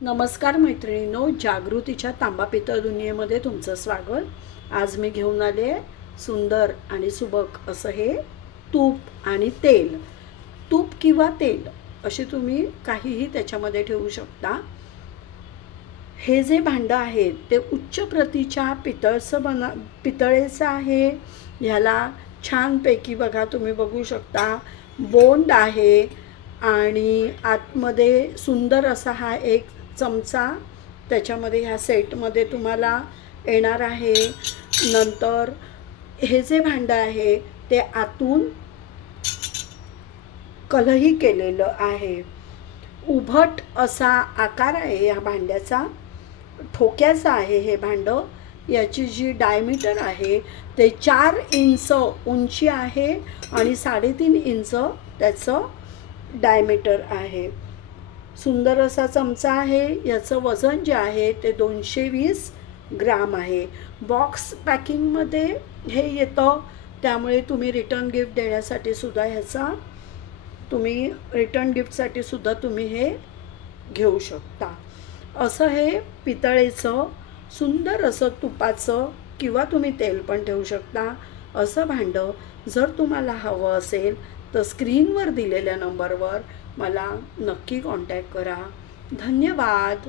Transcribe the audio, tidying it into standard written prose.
नमस्कार मैत्रिणींनो, जागृतीच्या तांबा पितळ दुनियेमध्ये तुमचं स्वागत। आज मी घेऊन आले सुंदर आणि सुबक असं हे तूप आणि तेल। तूप किंवा तेल असे तुम्ही काहीही त्याच्यामध्ये ठेवू शकता। हे जे भांडं आहे ते उच्च प्रतीच्या पितळेचं आहे। ह्याला छानपैकी बघा, तुम्ही बघू शकता बोंड आहे आणि आतमध्ये सुंदर असा हा एक चमचा त्याच्यामध्ये ह्या सेटमध्ये तुम्हाला येणार आहे। नंतर हे जे भांडं आहे ते आतून कलही केलेलं आहे। उभट असा आकार आहे या भांड्याचा, ठोक्याचं आहे हे भांडं। याची जी डायमीटर आहे ते 4 इंच उंची आहे आणि 3.5 इंच त्याचं डायमीटर आहे। सुंदर असा चमचा आहे। याचं वजन जे आहे ते 220 ग्राम आहे। बॉक्स पॅकिंगमध्ये हे येतं, त्यामुळे तुम्ही रिटर्न गिफ्ट देण्यासाठी सुद्धा रिटर्न गिफ्टसाठी सुद्धा तुम्ही हे घेऊ शकता। असं हे पितळेचं सुंदर असं तुपाचं किंवा तुम्ही तेल पण ठेवू शकता असं भांडं जर तुम्हाला हवं असेल तर स्क्रीनवर दिलेल्या नंबरवर मला नक्की कॉन्टॅक्ट करा। धन्यवाद।